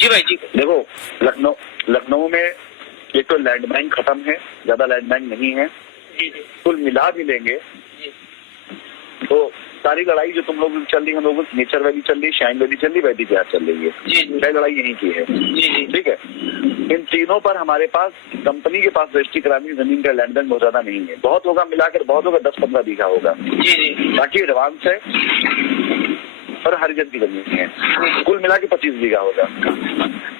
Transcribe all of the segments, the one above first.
जी भाई जी। देखो लखनऊ में एक तो लैंड बैंक खत्म है, ज्यादा लैंड बैंक नहीं है। जी जी कुल मिला भी लेंगे तो सारी लड़ाई जो तुम लोग चल रही है, हम लोग नेचर वैली चल रही, शाइन वैली चल रही, वैदी बिहार चल रही है। जी जी पहली लड़ाई यहीं की है। जी जी ठीक है, इन तीनों पर हमारे पास कंपनी के पास रजिस्ट्री कराने की जमीन का लैंड बैंक बहुत ज्यादा नहीं है। बहुत होगा मिलाकर, बहुत होगा 10-15 बीघा होगा। जी जी बाकी एडवांस है और हरिजन की जमीन है, कुल मिला के 25 बीघा होगा।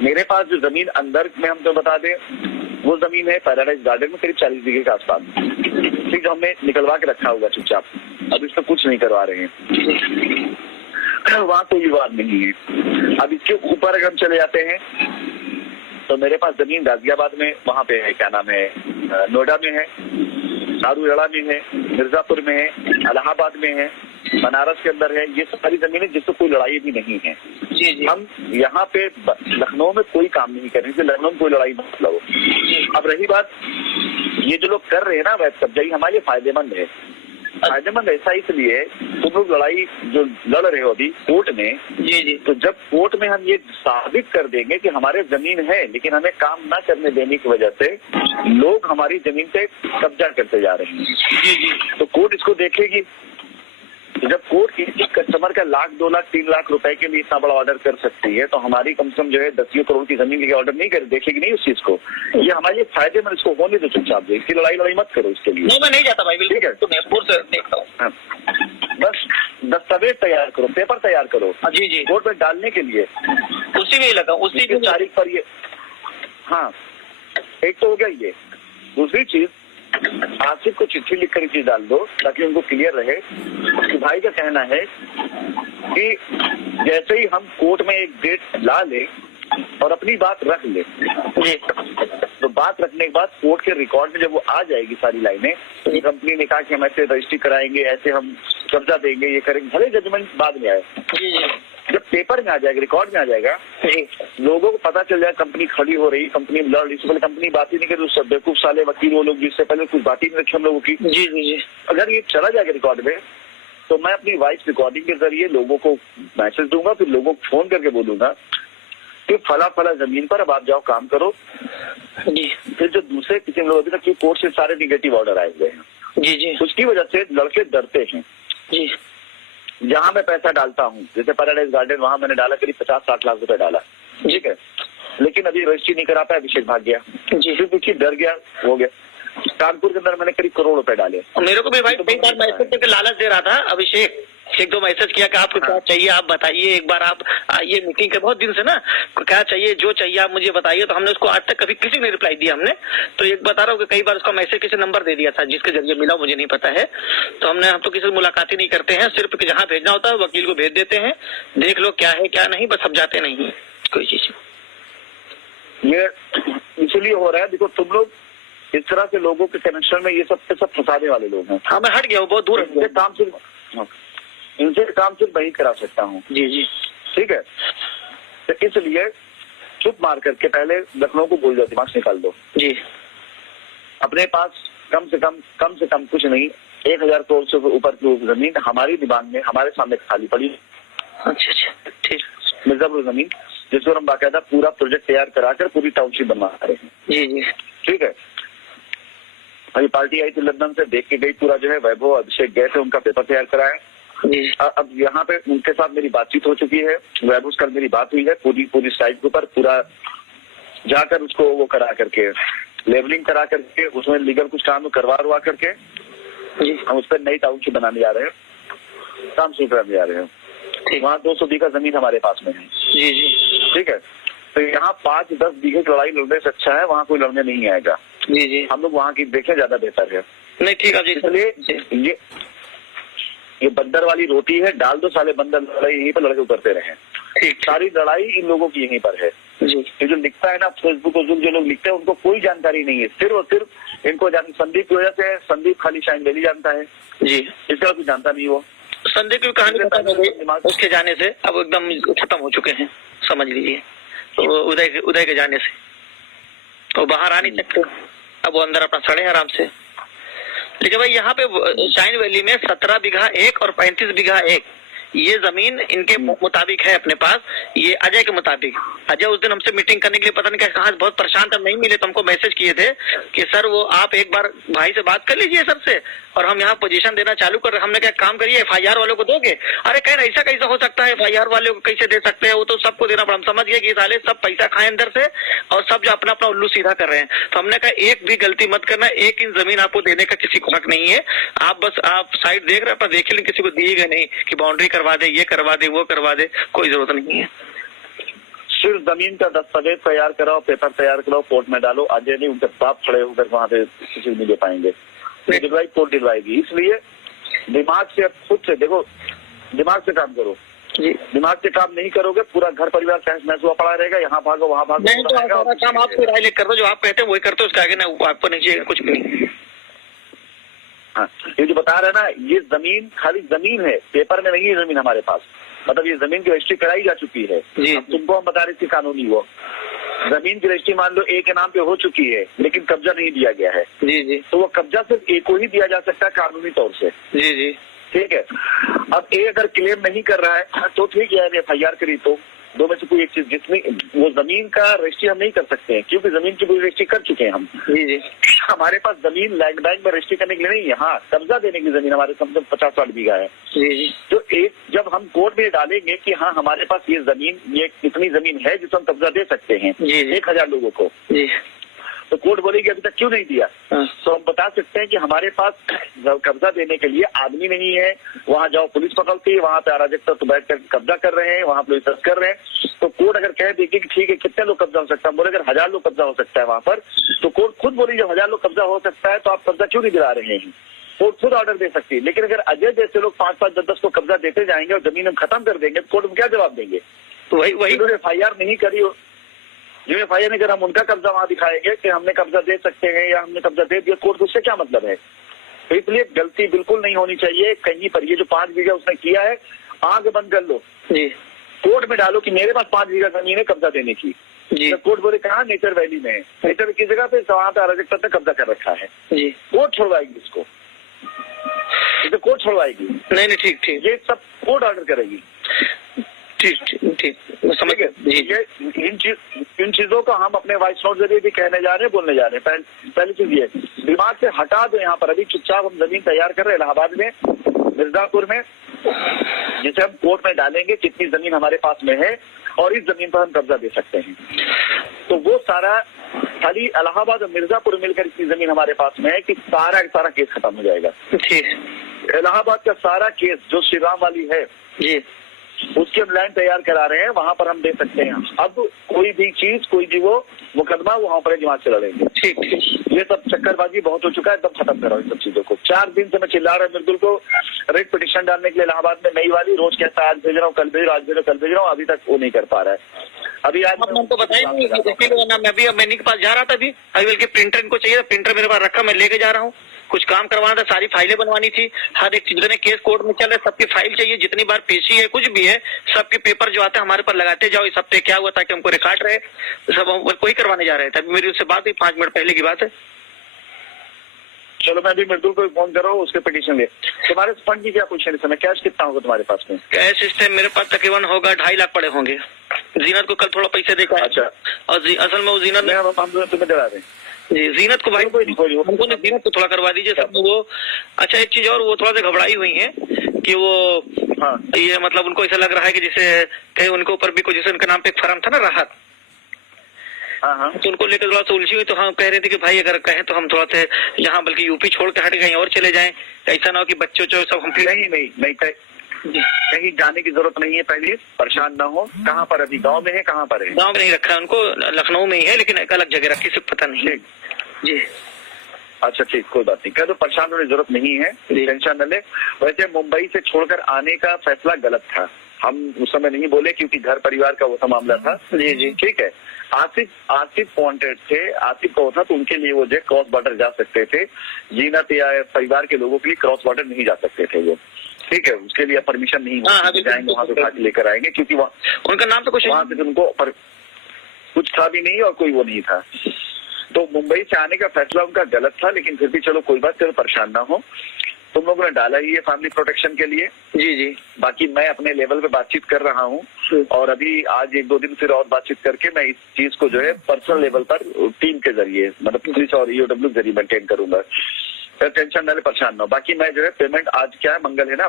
मेरे पास जो जमीन अंदर में हम तो बता दें, वो जमीन है पैराडाइज गार्डन में करीब 40 बीघे के आसपास। ठीक, जो हमने निकलवा के रखा होगा चुपचाप, अब इसमें कुछ नहीं करवा रहे हैं, वहाँ कोई विवाद नहीं है। अब इसके ऊपर अगर हम चले जाते हैं तो मेरे पास जमीन गाजियाबाद में, वहाँ पे है, क्या नाम है, नोएडा में है, दारूगढ़ा में है, मिर्जापुर में है, इलाहाबाद में है, बनारस के अंदर है। ये सारी जमीनें जिससे कोई लड़ाई भी नहीं है। जी जी हम यहाँ पे लखनऊ में कोई काम नहीं कर रहे हैं, लखनऊ में कोई लड़ाई मत लो। अब रही बात, ये जो लोग कर रहे हैं ना अवैध कब्जा, ये हमारे लिए फायदेमंद है। फायदेमंद ऐसा इसलिए, तुम लोग लड़ाई जो लड़ रहे हो अभी कोर्ट में, जी जी तो जब कोर्ट में हम ये साबित कर देंगे कि हमारे जमीन है लेकिन हमें काम ना करने देने की वजह से लोग हमारी जमीन पे कब्जा करते जा रहे हैं, जी जी तो कोर्ट इसको देखेगी। जब कोर्ट किसी कस्टमर का 1 लाख 2 लाख 3 लाख रुपए के लिए इतना बड़ा ऑर्डर कर सकती है, तो हमारी कम से कम जो है 10 करोड़ की जमीन के ऑर्डर नहीं कर देखेगी नहीं उस चीज को। ये हमारे लिए फायदेमंद, इसको होने दो चुपचाप दे, इसकी लड़ाई मत करो इसके लिए। नहीं, मैं नहीं जाता भाई, बिल्कुल। ठीक है, तो मैं दूर से देखता हूँ। हाँ। बस दस्तावेज तैयार करो, पेपर तैयार करो जी जी कोर्ट में डालने के लिए, उसी में लगा, उसी की तारीख पर ये। हाँ, एक तो हो गया ये। दूसरी चीज, आसिफ को चिट्ठी लिखकर चीज डाल दो ताकि उनको क्लियर रहे कि भाई का कहना है कि जैसे ही हम कोर्ट में एक डेट ला ले और अपनी बात रख ले, जी तो बात रखने के बाद कोर्ट के रिकॉर्ड में जब वो आ जाएगी सारी लाइनें, तो कंपनी ने कहा कि हम ऐसे रजिस्ट्री कराएंगे, ऐसे हम कब्जा देंगे, ये करेंगे, भले जजमेंट बाद में आए, जी जी जब पेपर में आ जाएगा, रिकॉर्ड में आ जाएगा, लोगों को पता चल जाएगा कंपनी खड़ी हो रही, कंपनी लड़ रही। इससे पहले कंपनी बात ही नहीं करी, सब बेवकूफ साले वकील वो लोग, जिससे पहले कुछ बात ही नहीं रखी हम लोगों की। जी जी जी अगर ये चला जाएगा रिकॉर्ड में, तो मैं अपनी वॉइस रिकॉर्डिंग के जरिए लोगों को मैसेज दूंगा, फिर लोगों को फोन करके बोलूंगा कि फला जमीन पर अब आप जाओ काम करो। जी फिर जो दूसरे किसी लोग अभी तक कोर्ट से सारे निगेटिव ऑर्डर आए हुए हैं, जी जी उसकी वजह से लड़के डरते हैं। जी जहां मैं पैसा डालता हूँ, जैसे पैराडाइज गार्डन, वहां मैंने डाला करीब 50-60 लाख रुपए डाला, ठीक है, लेकिन अभी रजिस्ट्री नहीं करा पाया, अभिषेक भाग गया, जी फिर कुछ डर गया, हो गया। कानपुर के अंदर मैंने करीब करोड़ रुपए डाले। मेरे को भी भाई कई बार मैसेज करके लालच दे रहा था अभिषेक, 1-2 मैसेज किया कि आपको क्या चाहिए आप बताइए, एक बार आप आइए मीटिंग के, बहुत दिन से ना क्या चाहिए, जो चाहिए आप मुझे बताइए। तो हमने उसको आज तक कभी किसी ने रिप्लाई दिया हमने, तो एक बता रहा हूँ कि कई बार उसका मैसेज किसी नंबर दे दिया था जिसके जरिए मिला मुझे नहीं पता है। तो हम तो किसी से मुलाकात ही नहीं करते हैं, सिर्फ जहाँ भेजना होता है वकील को भेज देते हैं, देख लो क्या है क्या नहीं, बस अब जाते नहीं है कोई चीज। ये इसलिए हो रहा है, देखो तुम लोग इस तरह से लोगों के कनेक्शन में ये सब फंसाने वाले लोग हैं। हाँ, मैं हट गया हूँ, बहुत दूर इनसे काम सिर्फ वही करा सकता हूँ। जी जी ठीक है, तो इसलिए चुप मार करके पहले लखनऊ को बोल दो, दिमाग से निकाल दो जी। अपने पास कम से कम कुछ नहीं, 1000 करोड़ से ऊपर की जमीन हमारी दिमाग में, हमारे सामने खाली पड़ी। अच्छा अच्छा, ठीक। मिर्जापुर जमीन जिस पर हम बाकायदा पूरा प्रोजेक्ट तैयार कराकर पूरी टाउनशिप बनवा रहे हैं। जी जी ठीक है, अभी पार्टी आई थी लंदन से, देख के गई पूरा, जो है वैभव अभिषेक गए थे, उनका पेपर तैयार कराया। अब यहाँ पे उनके साथ मेरी बातचीत हो चुकी है, वैभव कल मेरी बात हुई है, पूरी साइट के ऊपर पूरा जाकर उसको वो करा करके, लेवलिंग करा करके, उसमें लीगल कुछ काम करवा करके हम उस पर नई टाउनशिप बनाने जा रहे हैं, काम शुरू कराने जा रहे हैं। वहाँ 200 बीघा जमीन हमारे पास में है। जी जी, ठीक है, तो यहाँ 5-10 बीघे की लड़ाई लड़ने से अच्छा है वहाँ कोई लड़ने नहीं आएगा। जी जी, हम लोग वहाँ की देखें, ज्यादा बेहतर है। नहीं ठीक है जी, इसलिए ये बंदर वाली रोटी है, डाल दो साले बंदर, लड़ाई यहीं पर लड़के उतरते रहे। ठीक, सारी लड़ाई इन लोगों की यहीं पर है। जी, ये जो लिखता है ना फेसबुक और जो लोग लिखते हैं उनको कोई जानकारी नहीं है, सिर्फ और सिर्फ इनको संदीप की वजह से, संदीप खाली शाइन डेली जानता है जी, इसका कुछ जानता नहीं वो। संदीप की कहानी खत्म हो गई उसके जाने से, अब एकदम खत्म हो चुके हैं समझ लीजिए। तो उदय के जाने से तो बाहर आ नहीं सकते, अब वो अंदर अपना सड़े आराम से। लेकिन भाई यहाँ पे शाइन वैली में 17 बीघा एक और 35 बीघा एक, ये जमीन इनके मुताबिक है अपने पास, ये अजय के मुताबिक। अजय उस दिन हमसे मीटिंग करने के लिए पता नहीं कहाँ बहुत परेशान था, नहीं मिले तो हमको मैसेज किए थे कि सर वो आप एक बार भाई से बात कर लीजिए सर से, और हम यहाँ पोजीशन देना चालू कर रहे। हमने क्या काम करिए, FIR वालों को दोगे? अरे कह रहे ऐसा कैसा हो सकता है, FIR वाले को कैसे दे सकते हैं, वो तो सबको देना पड़ा। हम समझ गए कि साले सब पैसा खाए अंदर से और सब जो अपना अपना उल्लू सीधा कर रहे हैं। तो हमने कहा एक भी गलती मत करना, एक इंच जमीन आपको देने का किसी को हक नहीं है। आप बस आप साइड देख रहे हैं पर देख लें, किसी को दिएगा नहीं कि बाउंड्री करवा दे, ये करवा दे, वो करवा दे, कोई जरूरत नहीं है। सिर्फ जमीन का दस्तावेज तैयार कराओ, पेपर तैयार कराओ, कोर्ट में डालो। अजय नहीं, उनके बाप खड़े होकर वहां पे किसी को नहीं दे पाएंगे, दिलवाई कोर्ट दिलवाएगी। इसलिए दिमाग से, खुद से देखो, दिमाग से काम करो जी। दिमाग से काम नहीं करोगे पूरा घर परिवार तहस नहस हुआ पड़ा रहेगा, यहाँ भागो वहाँ भागो। नहीं तो सारा काम आप राय लेकर कर दो, जो आप कहते हैं वही करते हो, उसके आगे ना आपको नहीं चाहिए कुछ भी नहीं। हाँ, ये जो बता रहे ना, ये जमीन खाली जमीन है, पेपर में नहीं है जमीन हमारे पास। मतलब ये जमीन की रजिस्ट्री कराई जा चुकी है। अब तुमको हम बता रहे थे कानूनी, वो जमीन की रजिस्ट्री मान लो ए के नाम पे हो चुकी है, लेकिन कब्जा नहीं दिया गया है। जी जी। तो वो कब्जा सिर्फ ए को ही दिया जा सकता है कानूनी तौर से। जी जी। ठीक है। अब ए अगर क्लेम नहीं कर रहा है तो ठीक है, FIR करी, तो दो में से कोई एक चीज, जिसमें वो जमीन का रजिस्ट्री हम नहीं कर सकते हैं क्योंकि जमीन की पूरी रजिस्ट्री कर चुके हैं हम। जी जी। हमारे पास जमीन लैंड बैंक में रजिस्ट्री करने के लिए नहीं है, हाँ कब्जा देने की जमीन हमारे कम से कम 50-60 बीघा है। जी जी। तो एक जब हम कोर्ट में डालेंगे कि हाँ हमारे पास ये जमीन, ये इतनी जमीन है जिसको हम कब्जा दे सकते हैं 1000 लोगों को, तो कोर्ट बोलेगी अभी तक क्यों नहीं दिया। तो हम बता सकते हैं कि हमारे पास कब्जा देने के लिए आदमी नहीं है, वहां जाओ पुलिस पकड़ती है, वहां पे अराजकता तो बैठ कर कब्जा कर रहे हैं, वहां पुलिस कर रहे हैं। तो कोर्ट अगर कह देगी कि ठीक है कितने लोग कब्जा हो सकता है, बोले अगर 1000 लोग कब्जा हो सकता है वहां पर, तो कोर्ट खुद बोली जब 1000 लोग कब्जा हो सकता है तो आप कब्जा क्यों नहीं दिला रहे हैं, कोर्ट खुद ऑर्डर दे सकती है। लेकिन अगर अजय जैसे लोग 5-5, 10-10 को कब्जा देते जाएंगे और जमीन हम खत्म कर देंगे तो कोर्ट में क्या जवाब देंगे। तो वही FIR नहीं करी, जो FIR नहीं करा, हम उनका कब्जा वहां दिखाएंगे कि हमने कब्जा दे सकते हैं या हमने कब्जा दे दिया, कोर्ट उससे क्या मतलब है। तो इसलिए गलती बिल्कुल नहीं होनी चाहिए कहीं पर। ये जो 5 बीघा उसने किया है, आंख बंद कर लो, कोर्ट में डालो कि मेरे पास 5 बीघा जमीन है कब्जा देने की। तो कोर्ट बोले कहाँ, नेचर वैली में है, नेचर की जगह पे वहां पे अराजकता ने कब्जा कर रखा है, कोर्ट छोड़वाएगी इसको, इसे कोर्ट छोड़वाएगी। नहीं ठीक ठीक, ये सब कोर्ट ऑर्डर करेगी। ठीक समझ गए। इन चीजों को हम अपने वॉइस नोट जरिए भी कहने जा रहे हैं, बोलने जा रहे हैं। पहली चीज ये दिमाग से हटा दो। यहाँ पर अभी चुपचाप हम जमीन तैयार कर रहे हैं इलाहाबाद में, मिर्जापुर में, जिसे हम कोर्ट में डालेंगे कितनी जमीन हमारे पास में है और इस जमीन पर हम कब्जा दे सकते हैं। तो वो सारा खाली इलाहाबाद और मिर्जापुर मिलकर इतनी जमीन हमारे पास में है कि सारा केस खत्म हो जाएगा। इलाहाबाद का सारा केस जो श्री राम वाली है जी, उसके हम लैंड तैयार करा रहे हैं, वहां पर हम दे सकते हैं। अब कोई भी चीज, कोई भी वो मुकदमा वहां पर दिमाग से लड़ेंगे। ठीक, ये सब चक्करबाजी बहुत हो चुका है, एकदम खत्म करो इन सब चीजों को। 4 दिन से मैं चिल्ला रहा हूँ मृदुल को रेट पिटिशन डालने के लिए इलाहाबाद में, नई वाली, रोज कहता है आज भेज रहा हूँ, कल भेज रहा हूँ, आज भेज रहा हूँ, कल भेज रहा हूँ, अभी तक वो नहीं कर पा रहा है। अभी आज हमको बताया नहीं, मैं के पास जा रहा था अभी बल्कि प्रिंटर इनको चाहिए, प्रिंटर मेरे पास रखा, मैं लेके जा रहा हूँ। कुछ काम करवाना था, सारी फाइलें बनवानी थी, हर एक जितने केस कोर्ट में चल रहे सबकी फाइल चाहिए, जितनी बार पेशी है कुछ भी है सबके पेपर जो आते हैं हमारे पर लगाते जाओ, इस हफ्ते क्या हुआ ताकि हमको रिकॉर्ड रहे, सब हम कोई करवाने जा रहे थे। अभी मेरी उससे बात हुई 5 मिनट पहले की बात है। चलो मैं अभी मृदुल को फोन कर रहा हूँ, उसके पिटीशन ले। तुम्हारे फंड की क्या पोजीशन है, कैश कितना होगा तुम्हारे पास में? कैश इस टाइम मेरे पास तकरीबन होगा 2.5 लाख पड़े होंगे। जीनत को कल थोड़ा पैसे देखा। अच्छा, और असल में वो जीनत हम तुम्हें दिला दें जी, जीनत को भाई हमको ने जीनत को थोड़ा करवा दीजिए सब वो। अच्छा एक चीज और, वो थोड़ा सा घबराई हुई है कि वो ये मतलब उनको ऐसा लग रहा है कि जैसे कहीं उनके ऊपर भी कुछ, जैसे उनके नाम पे एक फर्म था ना राहत, तो उनको लेकर थोड़ा सा उलझी हुई। तो हम कह रहे थे कि भाई अगर कहें तो हम थोड़ा सा यहाँ बल्कि यूपी छोड़ के हट कहीं और चले जाएं, ऐसा ना हो कि बच्चों सब हम नहीं कहीं जाने की जरूरत नहीं है। पहले परेशान ना हो। कहाँ पर अभी, गांव में है? कहाँ पर है? गांव में नहीं रखा है उनको, लखनऊ में ही है, लेकिन एक अलग जगह रखी, सिर्फ पता नहीं जी। अच्छा ठीक, कोई बात नहीं, कह दो परेशान होने की जरूरत नहीं है, टेंशन न ले। वैसे मुंबई से छोड़कर आने का फैसला गलत था, हम उस समय नहीं बोले क्योंकि घर परिवार का वो सा मामला था। जी ठीक है। आसिफ वांटेड थे, आसिफ का होता तो उनके लिए वो जो क्रॉस बॉर्डर जा सकते थे, जीनत या परिवार के लोगों के लिए क्रॉस बॉर्डर नहीं जा सकते थे वो। ठीक है, उसके लिए परमिशन नहीं जाएंगे, वहां से उठा के लेकर आएंगे क्योंकि वहाँ उनका नाम तो कुछ, वहां से उनको कुछ था भी नहीं और कोई वो नहीं था। तो मुंबई से आने का फैसला उनका गलत था, लेकिन फिर भी चलो कोई बात, चलो परेशान ना हो। तुम लोगों ने डाला ही है फैमिली प्रोटेक्शन के लिए। जी जी। बाकी मैं अपने लेवल पे बातचीत कर रहा हूँ और अभी आज 1-2 दिन फिर और बातचीत करके मैं इस चीज को जो है पर्सनल लेवल पर टीम के जरिए मतलब पुलिस और ईओडब्ल्यू के जरिए मेंटेन करूंगा। टेंशन ना ले, परेशान ना हो। बाकी मैं जो है पेमेंट आज क्या है मंगल है ना,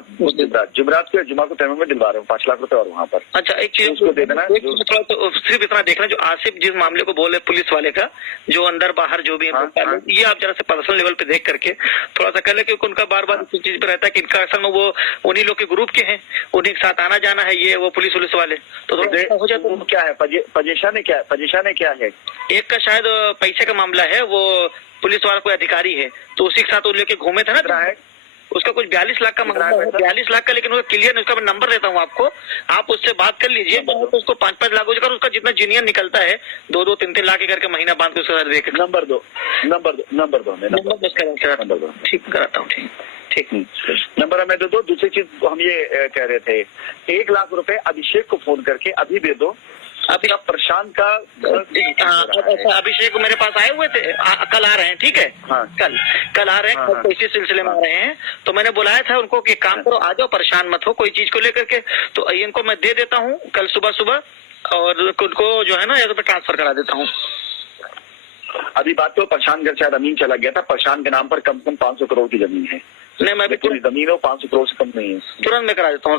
जुमरात को जुमा को पेमेंट में दिलवा रहा हूँ 5 लाख रुपए और वहाँ पर। अच्छा एक चीज उसको दे देना। तो सिर्फ इतना देखना, जो आसिफ जिस मामले को बोले पुलिस वाले का, जो अंदर बाहर जो भी है ये आप जरा से पर्सनल लेवल पे देख करके थोड़ा सा कह ले, क्योंकि उनका बार बार इस चीज पे रहता है कि इनका असल में वो उन्हीं लोग के ग्रुप के हैं, उन्हीं के साथ आना जाना है ये वो पुलिस वाले, तो थोड़ा हो जाता है। क्या है पजेशा ने क्या है? एक का शायद पैसे का मामला है, वो पुलिस वाला कोई अधिकारी है, तो उसी के साथ वो लेके घूमे थे ना, उसका कुछ 42 लाख का मामला है, 42 लाख का, लेकिन उसका क्लियर नहीं, उसका मैं नंबर देता हूँ आपको, आप उससे बात कर लीजिए, तो उसको 5-5 लाख हो, उसका जितना जीनियर निकलता है 2-2, 3-3 लाख करके महीना बांध के उसका देख नंबर दो ठीक कराता हूँ। ठीक नंबर हमें दे दो। दूसरी चीज हम ये कह रहे थे, 1 लाख रुपए अभिषेक को फोन करके अभी दे दो। अभी आप प्रशांत का अभिषेक मेरे पास आए हुए थे, कल आ रहे हैं, ठीक है। हाँ। कल आ रहे हैं, इसी सिलसिले में आ रहे हैं, तो मैंने बुलाया था उनको कि काम करो, आ जाओ, परेशान मत हो कोई चीज को लेकर के, तो इनको मैं दे देता हूँ कल सुबह और उनको जो है ना या तो ट्रांसफर करा देता हूँ। अभी बात तो प्रशांत घर शायद अमीन चला गया था, प्रशांत के नाम पर कम से कम 500 करोड़ की जमीन है। नहीं, मैं भी पूरी जमीन है, 500 करोड़ से कम नहीं है। तुरंत मैं करा देता हूँ।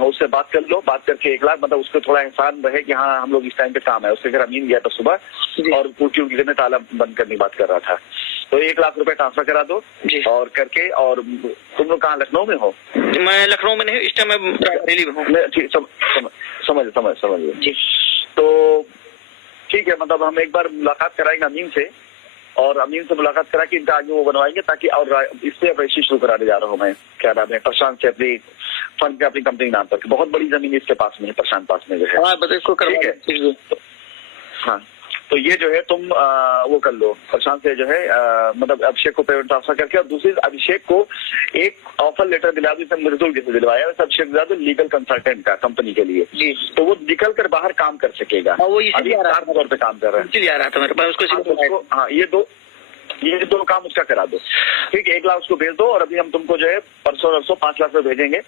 उससे बात कर लो, बात करके 1 लाख मतलब उसको थोड़ा एहसान रहे कि हाँ हम लोग इस टाइम पे काम है। उसके घर अमीन गया था सुबह और कुर्की उनके घर में ताला बंद करने की बात कर रहा था, तो 1 लाख रुपए ट्रांसफर करा दो और करके। और तुम लोग कहाँ, लखनऊ में हो? मैं लखनऊ में नहीं, इस टाइम मैं दिल्ली में हूँ। समझ तो ठीक है, मतलब हम एक बार मुलाकात कराएंगे अमीन से, और अमीन से मुलाकात करा के इनका आगे वो बनवाएंगे, ताकि और इससे रजिस्ट्री शुरू कराने जा रहा हूँ मैं, क्या नाम है, प्रशांत से अपनी फंड पे अपनी कंपनी नाम पर। बहुत बड़ी जमीन इसके पास में है, प्रशांत पास में जो है। ठीक है, हाँ, तो ये जो है तुम वो कर लो, प्रशांत से जो है मतलब अभिषेक को पेमेंट ट्रांसफर करके। और दूसरी अभिषेक को एक ऑफर लेटर दिला दो, जिसने मृदुल जैसे दिलवाया, अभिषेक दिला दो लीगल कंसल्टेंट का कंपनी के लिए, तो वो निकल कर बाहर काम कर सकेगा। वो इसी तौर पे काम कर रहा है। हाँ, ये दो काम उसका करा दो, ठीक है। 1 लाख उसको भेज दो, और अभी हम तुमको जो है परसों 5 लाख रुपए भेजेंगे,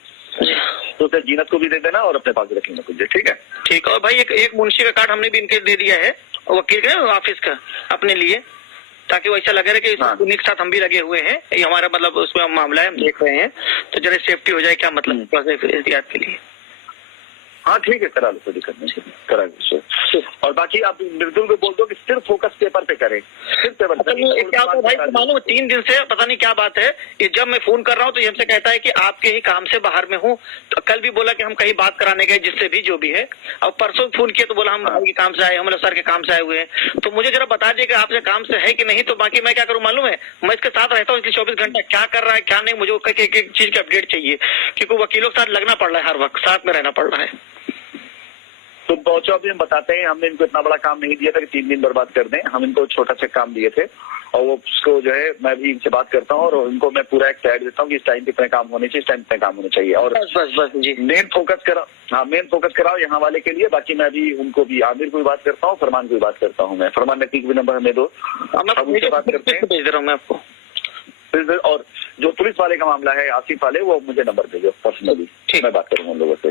तो उसे जीनत को भी दे देना और अपने पास रखेंगे कुछ। ठीक है, ठीक। और भाई एक मुंशी का कार्ड हमने भी इनके दे दिया है, वकील का ऑफिस का, अपने लिए, ताकि वो ऐसा लगे कि उन्हीं के साथ हम भी लगे हुए हैं, ये हमारा मतलब उसमें मामला है, हम देख रहे हैं, तो जरा सेफ्टी हो जाए, क्या मतलब एहतियात के लिए। हाँ ठीक है, करा लो, कोई दिक्कत नहीं, करा लो। और बाकी आप मृदुल को बोल दो कि सिर्फ फोकस पेपर पे करें, सिर्फ पेपर। क्या होता है भाई, मालूम 3 दिन से पता नहीं क्या बात है, कि जब मैं फोन कर रहा हूँ तो ये हमसे कहता है कि आपके ही काम से बाहर में हूँ। तो कल भी बोला कि हम कहीं बात कराने गए, जिससे भी जो भी है, और परसों फोन किया तो बोला हम भाई के काम से आए, हम सर के काम से आए हुए हैं। तो मुझे जरा बता दिए कि आपसे काम से है कि नहीं, तो बाकी मैं क्या करूँ मालूम है, मैं इसके साथ रहता हूँ, इसलिए 24 घंटा क्या कर रहा है क्या नहीं, मुझे एक चीज की अपडेट चाहिए, क्योंकि वकीलों के साथ लगना पड़ रहा है, हर वक्त साथ में रहना पड़ रहा है। तुम पहुंचो, अभी हम बताते हैं, हमने इनको इतना बड़ा काम नहीं दिया था कि 3 दिन बर्बाद कर दें, हम इनको छोटा सा काम दिए थे, और वो उसको जो है मैं भी इनसे बात करता हूँ, और उनको मैं पूरा एक टाइड देता हूँ कि इस टाइम पे इतने काम होने चाहिए, इस टाइम इतने काम होने चाहिए। और बस जी, मेन फोकस कराओ, हाँ मेन फोकस कराओ यहाँ वाले के लिए। बाकी मैं भी उनको भी, आमिर को भी बात करता हूँ, फरमान को भी बात करता हूँ मैं, फरमान नकवी को भी नंबर हमें दो, हम उनसे बात करते हैं, भेज दे रहा हूँ मैं आपको। और जो पुलिस वाले का मामला है, आसिफ वाले, वो मुझे नंबर भेजो पर्सनली, मैं बात करूंगा उन लोगों से।